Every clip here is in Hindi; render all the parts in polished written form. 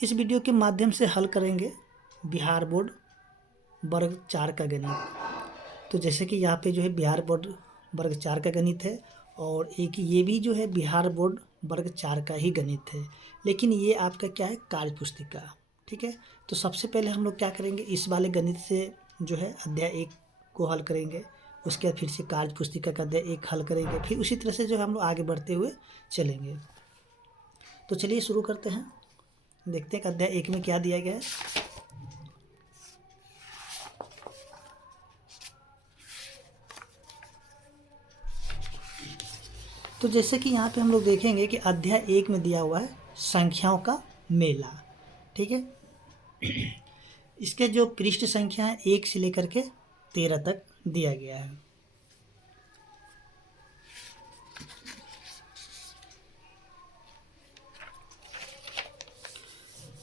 इस वीडियो के माध्यम से हल करेंगे बिहार बोर्ड वर्ग 4 का गणित। तो जैसे कि यहाँ पे जो है बिहार बोर्ड वर्ग 4 का गणित है और एक ये भी जो है बिहार बोर्ड वर्ग 4 का ही गणित है, लेकिन ये आपका क्या है, कार्य पुस्तिका। ठीक है, तो सबसे पहले हम लोग क्या करेंगे, इस वाले गणित से जो है अध्याय 1 को हल करेंगे, उसके बाद फिर से कार्य पुस्तिका का अध्याय 1 हल करेंगे, फिर उसी तरह से जो है हम लोग आगे बढ़ते हुए चलेंगे। तो चलिए शुरू करते हैं, देखते हैं कि अध्याय 1 में क्या दिया गया है। तो जैसे कि यहाँ पे हम लोग देखेंगे कि अध्याय 1 में दिया हुआ है संख्याओं का मेला। ठीक है, इसके जो पृष्ठ संख्या है 1 से लेकर के 13 तक दिया गया है।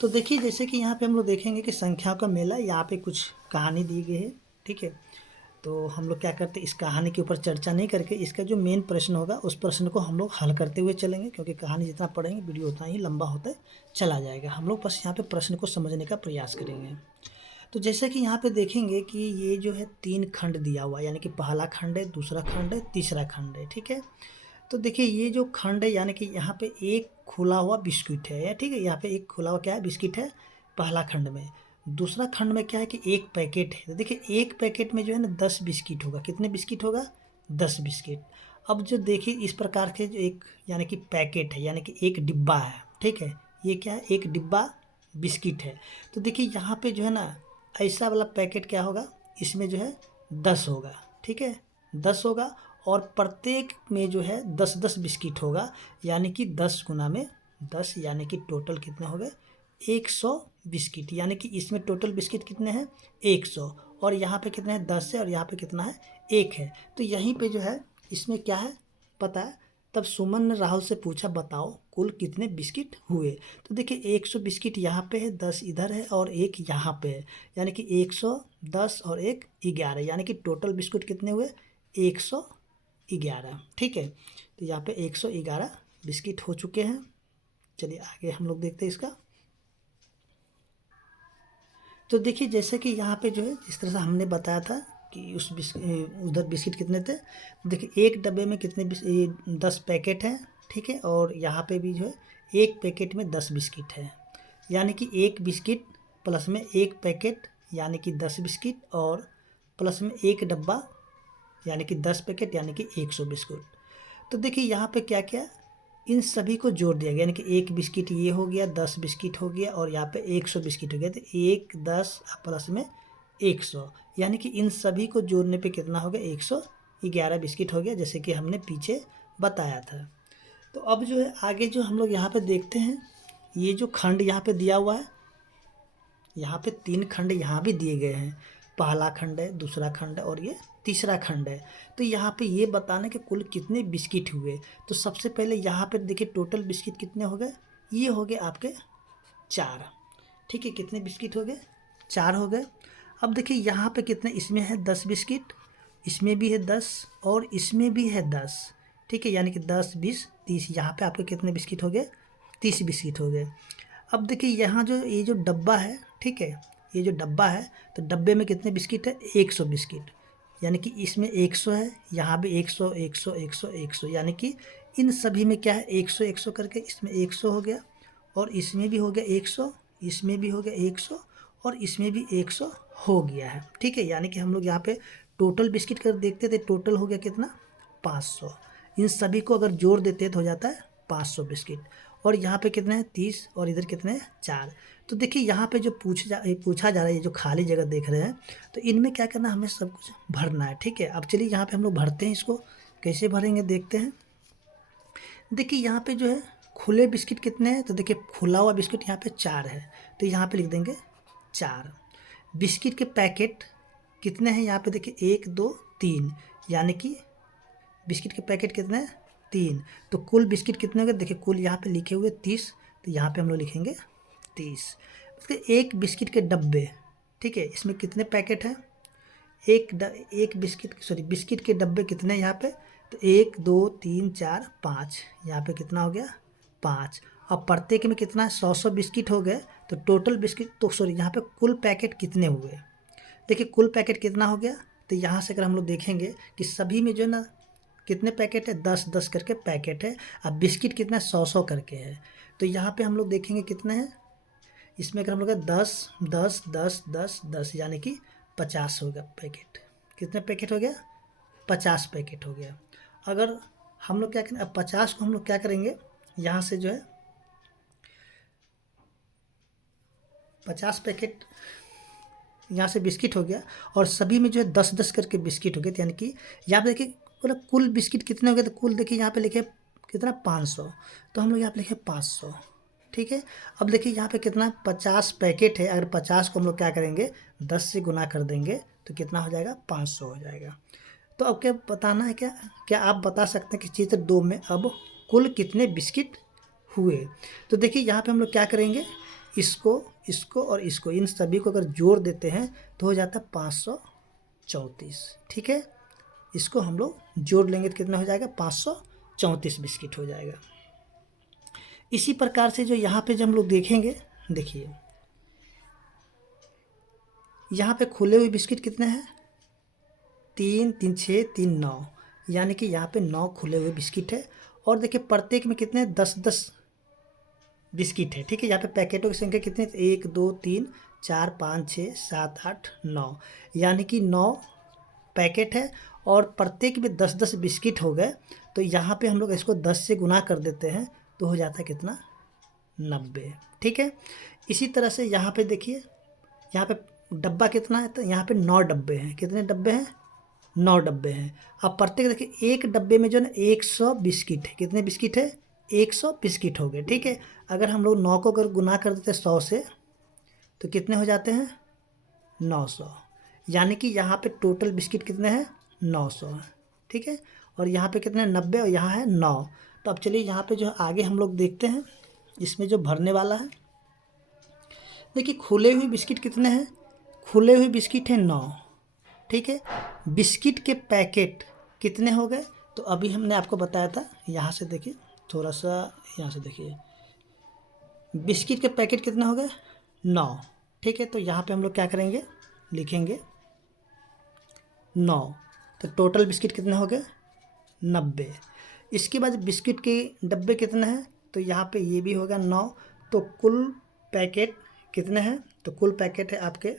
तो देखिए, जैसे कि यहाँ पे हम लोग देखेंगे कि संख्याओं का मेला, यहाँ पे कुछ कहानी दी गई है। ठीक है, तो हम लोग क्या करते हैं, इस कहानी के ऊपर चर्चा नहीं करके इसका जो मेन प्रश्न होगा उस प्रश्न को हम लोग हल करते हुए चलेंगे, क्योंकि कहानी जितना पढ़ेंगे वीडियो उतना ही लंबा होता चला जाएगा। हम लोग बस यहाँ पे प्रश्न को समझने का प्रयास करेंगे। तो जैसे कि यहाँ पे देखेंगे कि ये जो है 3 खंड दिया हुआ है, यानी कि पहला खंड है, दूसरा खंड है, तीसरा खंड है। ठीक है, तो देखिए ये जो खंड है, यानी कि यहाँ पे एक खुला हुआ बिस्किट है, या ठीक है, यहाँ पे एक खुला हुआ क्या है, बिस्किट है पहला खंड में। दूसरा खंड में क्या है कि एक पैकेट है। तो देखिए एक पैकेट में जो है ना 10 बिस्किट होगा। कितने बिस्किट होगा, 10 बिस्किट। अब जो देखिए इस प्रकार के जो एक यानी कि पैकेट है, यानी कि एक डिब्बा है। ठीक है, ये क्या है, एक डिब्बा बिस्किट है। तो देखिए यहाँ पे जो है ना ऐसा वाला पैकेट क्या होगा, इसमें जो है 10 होगा। ठीक है, 10 होगा और प्रत्येक में जो है 10-10 बिस्किट होगा, यानी कि 10 गुना में 10, यानी कि टोटल कितने हो गए, 100 बिस्किट। यानी कि इसमें टोटल बिस्किट कितने हैं, 100। और यहाँ पे कितने हैं, 10 है, और यहाँ पे कितना है, 1 है। तो यहीं पे जो है इसमें क्या है पता है। तब सुमन ने राहुल से पूछा, बताओ कुल कितने बिस्किट हुए। तो देखिए 100 बिस्किट यहाँ पे है, 10 इधर है और 1 यहाँ पे है, यानी कि 100, 10 और 1 11, यानी कि टोटल बिस्कुट कितने हुए, 111। ठीक है, तो यहाँ पे 111 बिस्किट हो चुके हैं। चलिए आगे हम लोग देखते हैं इसका। तो देखिए जैसे कि यहाँ पे जो है जिस तरह से हमने बताया था कि उधर बिस्किट कितने थे। देखिए एक डब्बे में कितने 10 पैकेट हैं। ठीक है, और यहाँ पे भी जो है एक पैकेट में 10 बिस्किट है, यानी कि एक बिस्किट प्लस में एक पैकेट, यानी कि 10 बिस्किट, और प्लस में एक डब्बा, यानी कि 10 पैकेट, यानी कि 100 बिस्कुट। तो देखिए यहाँ पे क्या क्या, इन सभी को जोड़ दिया गया, यानी कि एक बिस्किट ये हो गया, 10 बिस्किट हो गया, और यहाँ पे 100 बिस्किट हो गया। तो 1, 10 प्लस में 100, यानी कि इन सभी को जोड़ने पे कितना हो गया, 111 बिस्किट हो गया, जैसे कि हमने पीछे बताया था। तो अब जो है आगे जो हम लोग यहाँ पे देखते हैं, ये जो खंड यहाँ पे दिया हुआ है, यहाँ पे 3 खंड यहाँ भी दिए गए हैं। पहला खंड है, दूसरा खंड है, और ये तीसरा खंड है। तो यहाँ पे ये बताने के कुल कितने बिस्किट हुए। तो सबसे पहले यहाँ पे देखिए टोटल बिस्किट कितने हो गए, ये हो गए आपके 4। ठीक है, कितने बिस्किट हो गए, 4 हो गए। अब देखिए यहाँ पे कितने, इसमें है 10 बिस्किट, इसमें भी है 10, और इसमें भी है 10। ठीक है, यानी कि 10, 20, 30, यहाँ पे आपके कितने बिस्किट हो गए, 30 बिस्किट हो गए। अब देखिए यहाँ जो ये जो डब्बा है, ठीक है, ये जो डब्बा है, तो डब्बे में कितने बिस्किट है, 100 बिस्किट, यानी कि इसमें 100 है, यहाँ भी 100, 100, 100, 100, यानी कि इन सभी में क्या है, 100 100 करके इसमें 100 हो गया, और इसमें भी हो गया 100, इसमें भी हो गया 100, और इसमें भी 100 हो गया है। ठीक है, यानी कि हम लोग यहाँ पे टोटल बिस्किट कर देखते थे, टोटल हो गया कितना, 500। इन सभी को अगर जोड़ देते हैं तो हो जाता है 500 बिस्किट। और यहाँ पे कितने हैं, 30, और इधर कितने हैं, 4। तो देखिए यहाँ पे जो पूछा जा रहा है, ये जो खाली जगह देख रहे हैं, तो इनमें क्या करना है, हमें सब कुछ भरना है। ठीक है, अब चलिए यहाँ पे हम लोग भरते हैं, इसको कैसे भरेंगे देखते हैं। देखिए यहाँ पे जो है खुले बिस्किट कितने हैं, तो देखिए खुला हुआ बिस्किट यहाँ पे 4 है, तो यहाँ पे लिख देंगे 4। बिस्किट के पैकेट कितने हैं, यहाँ पे देखिए 1, 2, 3, यानी कि बिस्किट के पैकेट कितने हैं, 3। तो कुल बिस्किट कितने हो गए, देखिए कुल यहाँ पे लिखे हुए 30, तो यहाँ पे हम लोग लिखेंगे 30। उसके एक बिस्किट के डब्बे, ठीक है, इसमें कितने पैकेट हैं, एक बिस्किट के डब्बे कितने यहाँ पे, तो 1, 2, 3, 4, 5, यहाँ पे कितना हो गया, 5। अब प्रत्येक में कितना है, 100 बिस्किट हो गए, तो टोटल बिस्किट, तो सॉरी यहाँ पे कुल पैकेट कितने हुए। देखिए कुल पैकेट कितना हो गया, तो यहाँ से अगर हम लोग देखेंगे कि सभी में जो है ना कितने पैकेट है, 10-10 करके पैकेट है। अब बिस्किट कितना, 100 करके है। तो यहाँ पे हम लोग देखेंगे कितने हैं, इसमें अगर हम लोग 10 10 10 10 10 यानी कि 50 हो गया पैकेट। कितने पैकेट हो गया, 50 पैकेट हो गया। अगर हम लोग क्या करें, अब 50 को हम लोग क्या करेंगे, यहाँ से जो है 50 पैकेट यहाँ से बिस्किट हो गया, और सभी में जो है 10-10 करके बिस्किट हो गए। तो यानी कि यहाँ पे देखिए बोला कुल बिस्किट कितने हो गए, तो कुल देखिए यहाँ पे लिखे कितना, 500। तो हम लोग यहाँ पे लिखे 500, ठीक है। अब देखिए यहाँ पे कितना, 50 पैकेट है। अगर 50 को हम लोग क्या करेंगे, 10 से गुना कर देंगे तो कितना हो जाएगा, 500 हो जाएगा। तो अब क्या बताना है, क्या क्या आप बता सकते हैं कि चित्र 2 में अब कुल कितने बिस्किट हुए। तो देखिए यहाँ पे हम लोग क्या करेंगे, इसको इसको और इसको, इन सभी को अगर जोड़ देते हैं तो हो जाता है 534, ठीक है। इसको हम लोग जोड़ लेंगे तो कितना हो जाएगा, 534 बिस्किट हो जाएगा। इसी प्रकार से जो यहाँ पे जो हम लोग देखेंगे, देखिए यहाँ पे खुले हुए बिस्किट कितने हैं, 3 3 6 3 9, यानी कि यहाँ पे 9 खुले हुए बिस्किट है। और देखिए प्रत्येक में कितने, 10-10 बिस्किट है, ठीक है। यहाँ पे पैकेटों की संख्या कितनी, 1 2 3 4 5 6 7 8 9, यानी कि 9 पैकेट है, और प्रत्येक में 10-10 बिस्किट हो गए। तो यहाँ पे हम लोग इसको 10 से गुना कर देते हैं तो हो जाता है कितना, 90, ठीक है। इसी तरह से यहाँ पे देखिए, यहाँ पे डब्बा कितना है, तो यहाँ पे 9 डब्बे हैं। कितने डब्बे हैं, 9 डब्बे हैं। अब प्रत्येक देखिए एक डब्बे में जो है 100 बिस्किट है। कितने बिस्किट है, 100 बिस्किट हो गए, ठीक है। अगर हम लोग 9 को अगर गुना कर देते 100 से तो कितने हो जाते हैं, 900, यानी कि यहाँ पे टोटल बिस्किट कितने हैं, 900 है, ठीक है। और यहाँ पे कितने, 90, और यहाँ है 9। तो अब चलिए यहाँ पे जो आगे हम लोग देखते हैं, इसमें जो भरने वाला है, देखिए खुले हुए बिस्किट कितने हैं, खुले हुए बिस्किट हैं 9, ठीक है। बिस्किट के पैकेट कितने हो गए, तो अभी हमने आपको बताया था, यहाँ से देखिए थोड़ा सा, यहाँ से देखिए बिस्किट के पैकेट कितने हो गए, 9, ठीक है। तो यहाँ पे हम लोग क्या करेंगे, लिखेंगे 9, तो टोटल बिस्किट कितने हो गए, 90। इसके बाद बिस्किट के डब्बे कितने हैं, तो यहाँ पे ये भी होगा 9। तो कुल पैकेट कितने हैं, तो कुल पैकेट है आपके,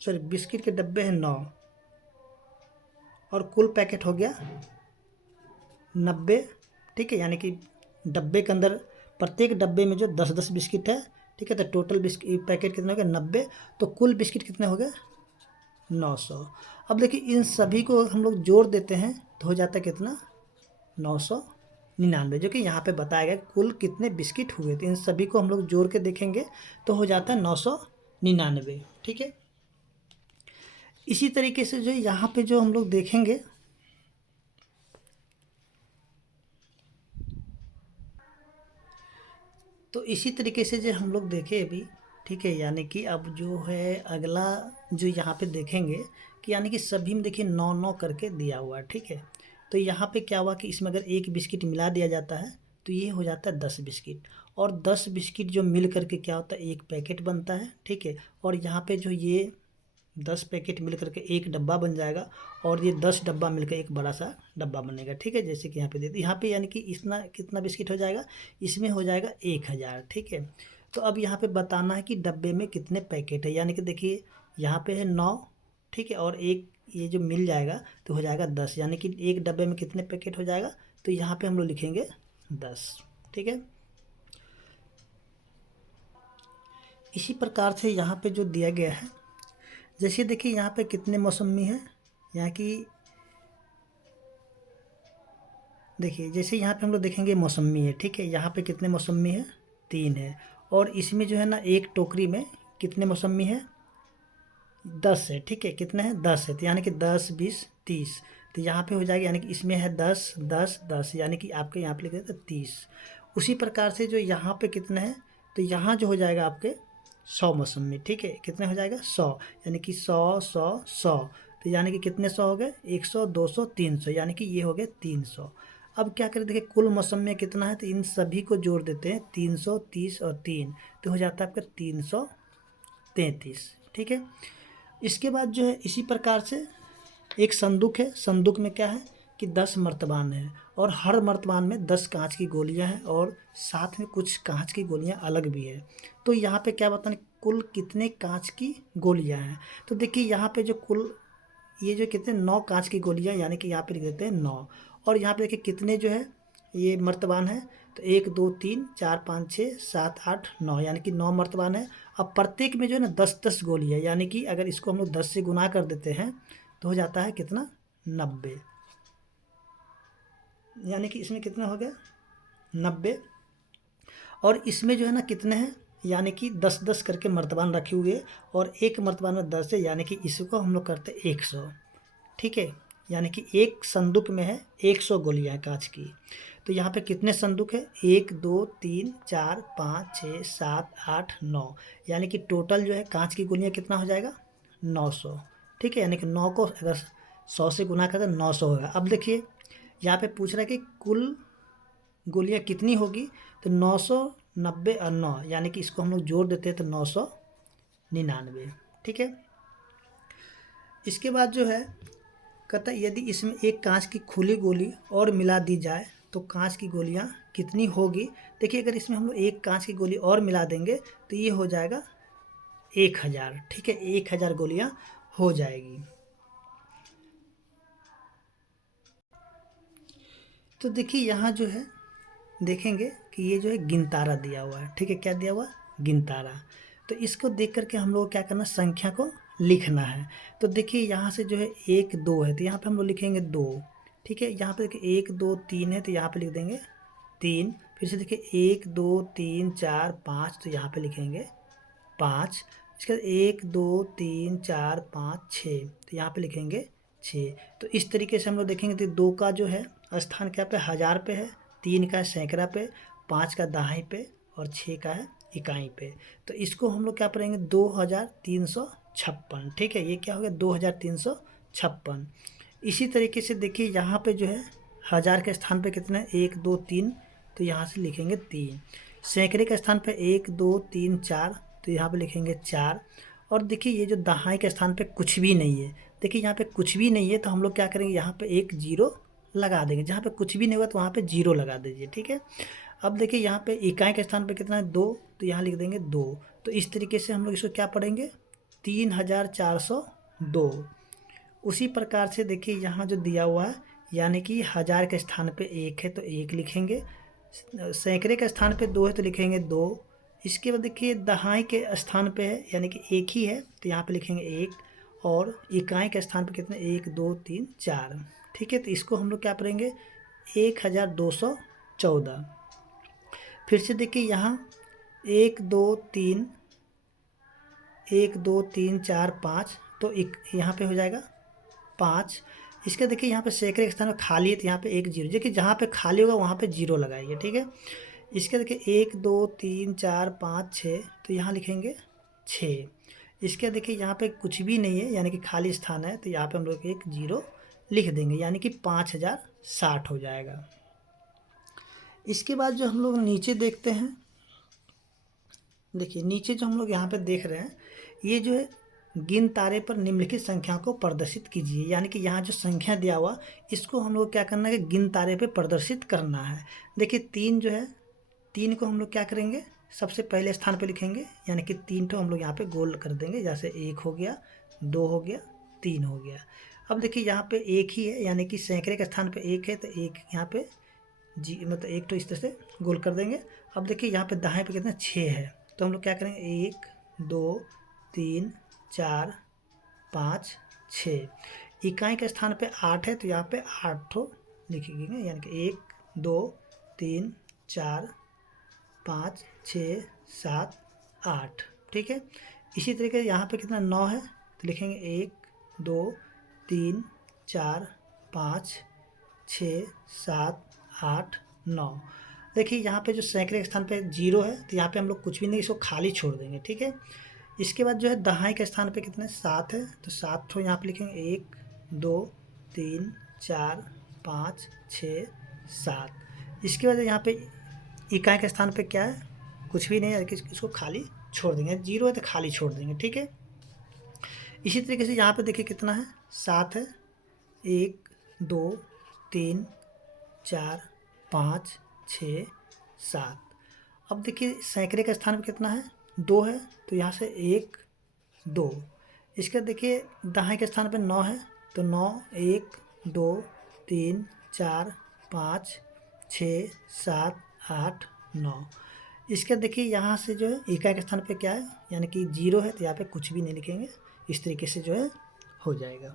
सॉरी बिस्किट के डब्बे हैं 9, और कुल पैकेट हो गया 90, ठीक है। यानी कि डब्बे के अंदर प्रत्येक डब्बे में जो 10-10 बिस्किट है, ठीक है। तो टोटल बिस्किट पैकेट कितने हो गए, 90। तो कुल बिस्किट कितने हो गए, 900। अब देखिए इन सभी को हम लोग जोड़ देते हैं तो हो जाता है कितना, 999, जो कि यहाँ पे बताया गया कुल कितने बिस्किट हुए। तो इन सभी को हम लोग जोड़ के देखेंगे तो हो जाता है 999, ठीक है। इसी तरीके से जो यहाँ पे जो हम लोग देखेंगे, तो इसी तरीके से जो हम लोग देखें अभी, ठीक है। यानी कि अब जो है अगला जो यहाँ पे देखेंगे कि यानी कि सभी में देखिए 9-9 करके दिया हुआ है, ठीक है। तो यहाँ पे क्या हुआ कि इसमें अगर एक बिस्किट मिला दिया जाता है तो ये हो जाता है 10 बिस्किट, और 10 बिस्किट जो मिल करके क्या होता है, एक पैकेट बनता है, ठीक है। और यहाँ पे जो ये 10 पैकेट मिल करके एक डब्बा बन जाएगा, और ये 10 डब्बा मिलकर एक बड़ा सा डब्बा बनेगा, ठीक है। जैसे कि यहाँ पे देते, यहाँ पे यानी कि इतना कितना बिस्किट हो जाएगा, इसमें हो जाएगा 1000, ठीक है। तो अब यहाँ पे बताना है कि डब्बे में कितने पैकेट है, यानी कि देखिए यहाँ पे है 9, ठीक है, और एक ये जो मिल जाएगा तो हो जाएगा 10, यानी कि एक डब्बे में कितने पैकेट हो जाएगा, तो यहाँ पे हम लोग लिखेंगे 10, ठीक है। इसी प्रकार से यहाँ पे जो दिया गया है, जैसे देखिए यहाँ पे कितने मौसमी है, यहाँ की देखिए जैसे यहाँ पे हम लोग देखेंगे मौसमी है, ठीक है। यहाँ पे कितने मौसमी है, 3 है। और इसमें जो है ना एक टोकरी में कितने मौसमी है, 10 है, ठीक है। कितने हैं, 10 है। तो यानी कि 10 20 30, तो यहाँ पे हो जाएगा, यानी कि इसमें है 10 10 10, यानी कि आपके यहाँ पे लिखे तो 30। उसी प्रकार से जो यहाँ पे कितने हैं, तो यहाँ जो हो जाएगा आपके 100 मौसमी, ठीक है। कितने हो जाएगा, 100, यानी कि 100 100 100, तो यानी कि कितने 100 हो गए, 100 200 300, यानी कि ये हो गए 300। अब क्या करें, देखिए कुल मौसम्य कितना है, तो इन सभी को जोड़ देते हैं, 330 और 3, तो हो जाता है आपका 333। ठीक है। इसके बाद जो है इसी प्रकार से एक संदूक है, संदूक में क्या है कि 10 मर्तबान है, और हर मर्तबान में 10 कांच की गोलियां हैं, और साथ में कुछ कांच की गोलियां अलग भी है। तो यहाँ पे क्या बताना, कुल कितने कांच की गोलियां हैं। तो देखिए यहाँ पे जो कुल ये जो कितने 9 कांच की गोलियां, यानी कि यहाँ पे लिख देते हैं 9। और यहाँ पे देखिए कितने जो है ये मर्तबान है, तो 1 2 3 4 5 6 7 8 9, यानी कि 9 मर्तबान है। अब प्रत्येक में जो है ना 10-10 गोली है, यानी कि अगर इसको हम लोग 10 से गुना कर देते हैं तो हो जाता है कितना, 90। यानी कि इसमें कितना हो गया, 90। और इसमें जो है ना कितने हैं, यानी कि 10-10 करके मर्तबान रखे हुए, और एक मर्तबान में 10 है, यानी कि इसको हम लोग करते हैं 100। ठीक है। यानी कि एक संदूक में है 100 गोलियां हैं कांच की। तो यहाँ पे कितने संदूक है, 1 2 3 4 5 6 7 8 9, यानी कि टोटल जो है कांच की गोलियां कितना हो जाएगा, 900। ठीक है। यानी कि 9 को अगर 100 से गुना करें 900 होगा। अब देखिए यहाँ पे पूछ रहा है कि कुल गोलियां कितनी होगी, तो 900, 90 और 9, यानी कि इसको हम लोग जोड़ देते हैं तो 999। ठीक है। इसके बाद जो है कहता है यदि इसमें एक कांच की खुली गोली और मिला दी जाए तो कांच की गोलियां कितनी होगी। देखिए अगर इसमें हम लोग एक कांच की गोली और मिला देंगे तो ये हो जाएगा 1000। ठीक है, 1000 गोलियां हो जाएगी। तो देखिए यहाँ जो है देखेंगे कि ये जो है गिनतारा दिया हुआ है। ठीक है, क्या दिया हुआ, गिनतारा। तो इसको देख करके हम लोग को क्या करना, संख्या को लिखना है। तो देखिए यहाँ से जो है 1 2 है, तो यहाँ पे हम लोग लिखेंगे 2। ठीक है। यहाँ पे देखिए 1 2 3 है, तो यहाँ पे लिख देंगे 3। फिर से देखिए 1 2 3 4 5, तो यहाँ पे लिखेंगे 5। इसके बाद 1 2 3 4 5 6, तो यहाँ पे लिखेंगे 6। तो इस तरीके से हम लोग देखेंगे तो 2 का जो है स्थान क्या पे, 1000 पे है, 3 का सैकड़ा पे, 5 का दहाई पे, और 6 का है इकाई पे। तो इसको हम लोग क्या पढ़ेंगे, 2356। ठीक है, ये क्या हो गया, 2356। इसी तरीके से देखिए यहाँ पे जो है 1000 के स्थान पे कितना है, 1 2 3, तो यहाँ से लिखेंगे 3। सैकड़े के स्थान पे 1 2 3 4, तो यहाँ पे लिखेंगे 4। और देखिए ये जो दहाई के स्थान पे कुछ भी नहीं है, देखिए यहाँ पे कुछ भी नहीं है, तो हम लोग क्या करेंगे, यहाँ पे एक जीरो लगा देंगे। जहाँ पे कुछ भी नहीं हुआ तो वहाँ पे जीरो लगा दीजिए। ठीक है। अब देखिए यहाँ पे इकाई के स्थान पे कितना है, 2, तो यहाँ लिख देंगे 2। तो इस तरीके से हम लोग इसको क्या पढ़ेंगे, 3402। उसी प्रकार से देखिए यहाँ जो दिया हुआ है, यानी कि 1000 के स्थान पे 1 है तो 1 लिखेंगे, सैकड़े के स्थान पे 2 है तो लिखेंगे 2। इसके बाद देखिए दहाई के स्थान पे है, यानी कि 1 ही है, तो यहाँ पे लिखेंगे 1। और इकाई के स्थान पे कितने, 1 2 3 4। ठीक है। तो इसको हम लोग क्या पढ़ेंगे, 1214। फिर से देखिए यहाँ 1 2 3 1 2 3 4 5, तो एक यहाँ पे हो जाएगा 5। इसका देखिए यहाँ पे सैकड़े के स्थान में खाली है, तो यहाँ पे एक जीरो, देखिए जहाँ पे खाली होगा वहाँ पे जीरो लगाइए। ठीक है। इसके देखिए 1 2 3 4 5 6, तो यहाँ लिखेंगे 6। इसके देखिए यहाँ पे कुछ भी नहीं है, यानी कि खाली स्थान है, तो यहाँ पे हम लोग एक जीरो लिख देंगे, यानी कि 5060 हो जाएगा। इसके बाद जो हम लोग नीचे देखते हैं, देखिए नीचे जो हम लोग यहाँ पे देख रहे हैं, ये जो है गिन तारे पर निम्नलिखित संख्या को प्रदर्शित कीजिए। यानी कि यहाँ जो संख्या दिया हुआ, इसको हम लोग क्या करना है कि गिन तारे पे प्रदर्शित करना है। देखिए 3 जो है, 3 को हम लोग क्या करेंगे, सबसे पहले स्थान पे लिखेंगे, यानी कि 3 तो हम लोग यहाँ पे गोल कर देंगे, जैसे 1 हो गया, 2 हो गया, 3 हो गया। अब देखिए यहाँ पे 1 ही है, यानी कि सैकड़े के स्थान पे 1 है, तो 1 यहाँ पे जी मतलब 1 तो इस तरह से गोल कर देंगे। अब देखिए यहाँ पे दाएं पे कितना 6 है, तो हम लोग क्या करेंगे, 1 2 3 4 5 6। इकाई के स्थान पे 8 है, तो यहाँ पे 8 ठो लिखेंगे, यानी कि 1 2 3 4 5 6 7 8। ठीक है। इसी तरीके से यहाँ पे कितना 9 है, तो लिखेंगे 1 2 3 4 5 6 7 8 9। देखिए यहाँ पे जो सैकड़े के स्थान पे 0 है, तो यहाँ पे हम लोग कुछ भी नहीं, इसको खाली छोड़ देंगे। ठीक है। इसके बाद जो है दहाई के स्थान पे कितने 7 है, तो 7 ठो यहाँ पे लिखेंगे, 1 2 3 4 5 6 7। इसके बाद यहाँ पे इकाई के स्थान पे क्या है, कुछ भी नहीं है, इसको खाली छोड़ देंगे, 0 है तो खाली छोड़ देंगे, ठीक है। इसी तरीके से यहाँ पे देखिए कितना है, 7 है, 1 2 3 4 5 6 7। अब देखिए सैकड़े का स्थान पे कितना है, 2 है, तो यहाँ से 1 2। इसके देखिए दहाई के स्थान पे 9 है, तो 9 1 2 3 4 5 6 7 8 9। इसके देखिए यहाँ से जो है इकाई के स्थान पे क्या है, यानी कि 0 है, तो यहाँ पे कुछ भी नहीं लिखेंगे, इस तरीके से जो है हो जाएगा।